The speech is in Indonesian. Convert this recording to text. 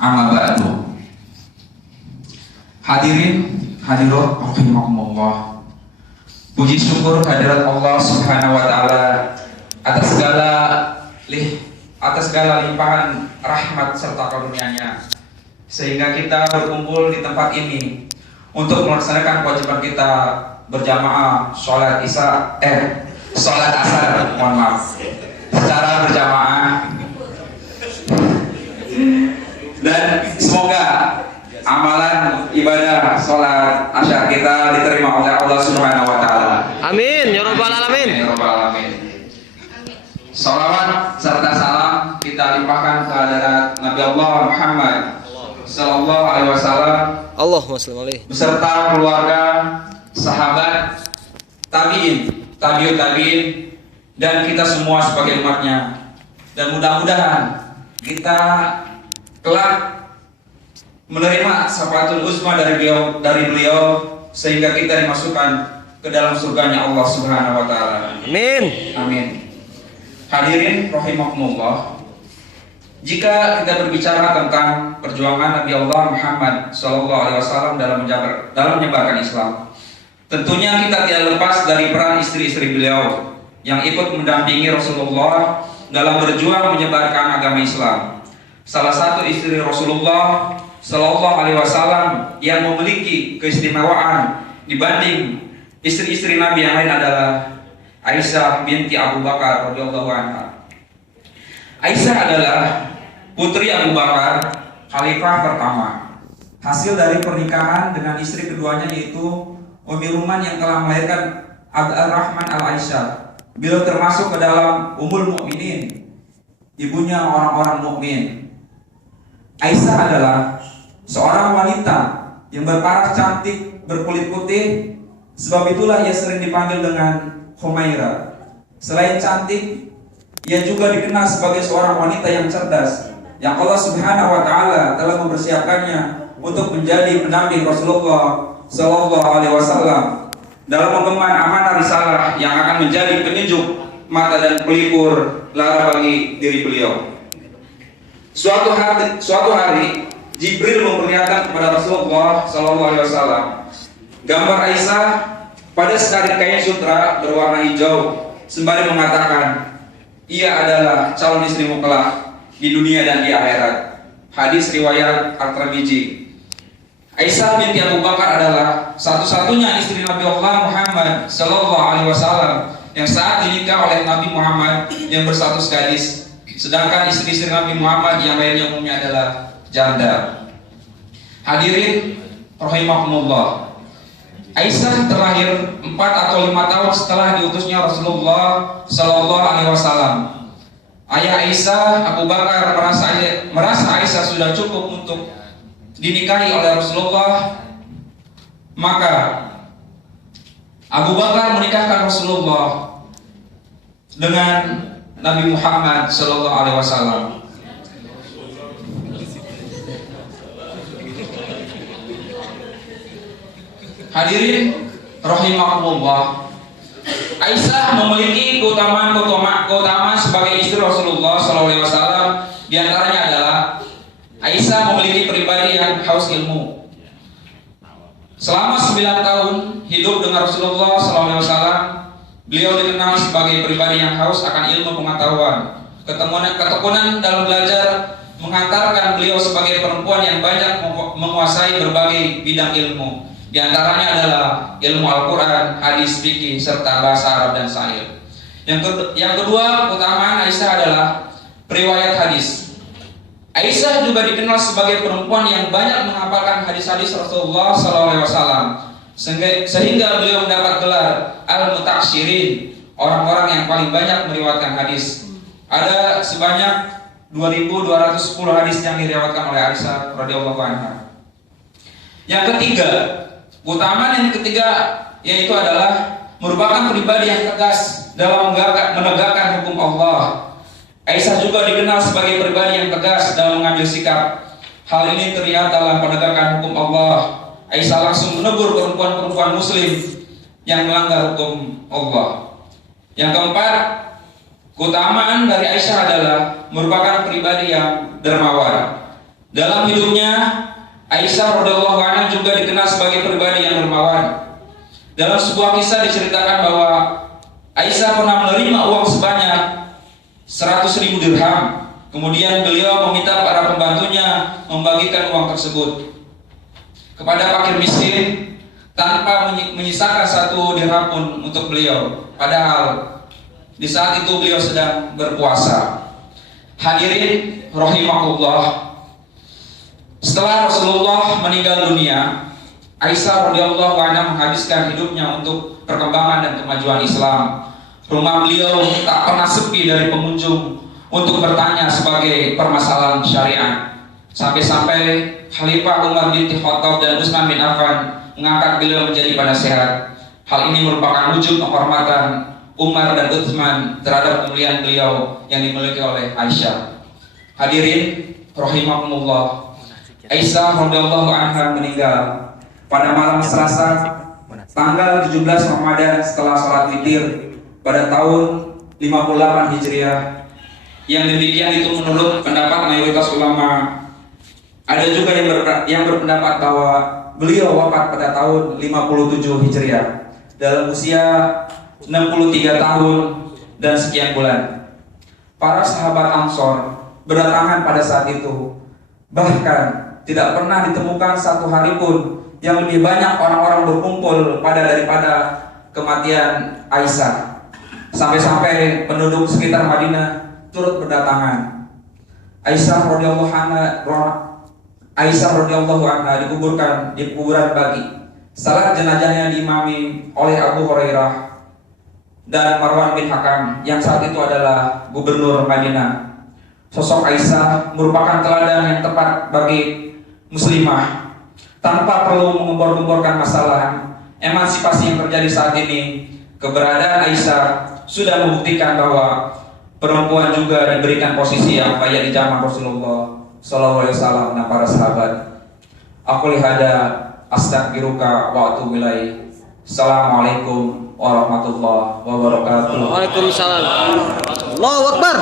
Amma ba'du. Hadirin hadirat rahimakumullah. Puji syukur kehadirat Allah Subhanahu wa taala atas segala limpahan rahmat serta karunia-Nya, sehingga kita berkumpul di tempat ini untuk melaksanakan kewajiban kita berjamaah sholat asar, mohon maaf, secara berjamaah. Dan semoga amalan ibadah sholat asar kita diterima oleh Allah Subhanahu wa taala. Amin ya rabbal alamin. Ya rabbal alamin. Salawat serta salam kita limpahkan ke hadirat Nabi Allah Muhammad sallallahu alaihi wasallam, Allahumma shalli alaihi, beserta keluarga, sahabat, tabi'in, tabi'ut tabi'in, dan kita semua sebagai umatnya. Dan mudah-mudahan kita kelak menerima syafaatul uzma dari beliau sehingga kita dimasukkan ke dalam surganya Allah Subhanahu wa taala. amin. Amin. Hadirin rahimakumullah. Jika kita berbicara tentang perjuangan Nabi Allah Muhammad sallallahu alaihi wasallam dalam menyebarkan Islam, tentunya kita tidak lepas dari peran istri-istri beliau yang ikut mendampingi Rasulullah dalam berjuang menyebarkan agama Islam. Salah satu istri Rasulullah sallallahu alaihi wasallam yang memiliki keistimewaan dibanding istri-istri Nabi yang lain adalah Aisyah binti Abu Bakar radhiyallahu anha. Aisyah adalah putri Abu Bakar, khalifah pertama. Hasil dari pernikahan dengan istri keduanya yaitu Ummi Ruman yang telah melahirkan Abdurrahman al-Aisyah. Beliau termasuk ke dalam Ummul Mukminin, ibunya orang-orang mukmin. Aisyah adalah seorang wanita yang berparas cantik, berkulit putih. Sebab itulah ia sering dipanggil dengan Humaira. Selain cantik, ia juga dikenal sebagai seorang wanita yang cerdas, yang Allah Subhanahu wa taala telah mempersiapkannya untuk menjadi pendamping Rasulullah sallallahu alaihi wasallam dalam mengemban amanah risalah yang akan menjadi penyejuk mata dan pelipur lara bagi diri beliau. Suatu hari Jibril memperlihatkan kepada Rasulullah sallallahu alaihi wasallam gambar Aisyah pada sekali kain sutra berwarna hijau sembari mengatakan, ia adalah calon istrimu kelak di dunia dan di akhirat. Hadis riwayat At-Tirmidzi. Aisyah binti Abu Bakar adalah satu-satunya istri Nabi Allah Muhammad sallallahu alaihi wasallam yang saat dinikah oleh Nabi Muhammad yang berstatus gadis, sedangkan istri-istri Nabi Muhammad yang lainnya umumnya adalah janda. Hadirin rahimakumullah. Aisyah terlahir 4 atau 5 tahun setelah diutusnya Rasulullah sallallahu alaihi wasallam. Ayah Aisyah, Abu Bakar, merasa Aisyah sudah cukup untuk dinikahi oleh Rasulullah. Maka Abu Bakar menikahkan Rasulullah dengan Nabi Muhammad sallallahu alaihi wasallam. Hadirin rahimakumullah. Aisyah memiliki keutamaan sebagai istri Rasulullah sallallahu alaihi wasallam. Di antaranya adalah Aisyah memiliki pribadi yang haus ilmu. Selama 9 tahun hidup dengan Rasulullah sallallahu alaihi wasallam, beliau dikenal sebagai pribadi yang haus akan ilmu pengetahuan. Ketekunan dalam belajar menghantarkan beliau sebagai perempuan yang banyak menguasai berbagai bidang ilmu. Di antaranya adalah ilmu Al-Quran, hadis, fikih, serta bahasa Arab dan syair. Yang kedua, keutamaan Aisyah adalah periwayat hadis. Aisyah juga dikenal sebagai perempuan yang banyak menghafalkan hadis-hadis Rasulullah SAW, sehingga beliau mendapat gelar Al-Mutaksirin, orang-orang yang paling banyak meriwayatkan hadis. Ada sebanyak 2.210 hadis yang diriwayatkan oleh Aisyah radhiyallahu anha. Yang ketiga, keutamaan yang ketiga yaitu adalah merupakan pribadi yang tegas dalam menegakkan hukum Allah. Aisyah juga dikenal sebagai pribadi yang tegas dalam mengambil sikap. Hal ini terlihat dalam penegakan hukum Allah. Aisyah langsung menegur perempuan-perempuan muslim yang melanggar hukum Allah. Yang keempat, keutamaan dari Aisyah adalah merupakan pribadi yang dermawan. Dalam hidupnya, Aisyah radhiyallahu anha juga dikenal sebagai pribadi yang dermawan. Dalam sebuah kisah diceritakan bahwa Aisyah pernah menerima uang sebanyak 100.000 dirham. Kemudian beliau meminta para pembantunya membagikan uang tersebut kepada fakir miskin tanpa menyisakan 1 dirham pun untuk beliau. Padahal di saat itu beliau sedang berpuasa. Hadirin rahimakumullah. Setelah Rasulullah meninggal dunia, Aisyah radhiyallahu anha menghabiskan hidupnya untuk perkembangan dan kemajuan Islam. Rumah beliau tak pernah sepi dari pengunjung untuk bertanya sebagai permasalahan syariat. Sampai-sampai Khalifah Umar bin Khattab dan Utsman bin Affan mengangkat beliau menjadi penasehat. Hal ini merupakan wujud penghormatan Umar dan Utsman terhadap kemuliaan beliau yang dimiliki oleh Aisyah. Hadirin rahimakumullah. Aisyah radhiyallahu anha meninggal pada malam Selasa tanggal 17 Ramadan setelah salat witir pada tahun 58 Hijriah. Yang demikian itu menurut pendapat mayoritas ulama. Ada juga yang berpendapat bahwa beliau wafat pada tahun 57 Hijriah dalam usia 63 tahun dan sekian bulan. Para sahabat Ansor berdatangan pada saat itu. Bahkan tidak pernah ditemukan satu hari pun yang lebih banyak orang-orang berkumpul daripada kematian Aisyah. Sampai-sampai penduduk sekitar Madinah turut berdatangan. Aisyah radhiyallahu anha dikuburkan di kuburan Baqi. Salat jenazahnya diimami oleh Abu Hurairah dan Marwan bin Hakam yang saat itu adalah gubernur Madinah. Sosok Aisyah merupakan teladan yang tepat bagi muslimah. Tanpa perlu menggembor-gemborkan masalah emansipasi yang terjadi saat ini, keberadaan Aisyah sudah membuktikan bahwa perempuan juga diberikan posisi yang layak di zaman Rasulullah sallallahu alaihi wasallam dan para sahabat. Aku lihada astaghfiruka wa atubu ilaik. Assalamualaikum warahmatullahi wabarakatuh. Waalaikumsalam. Allahu Akbar.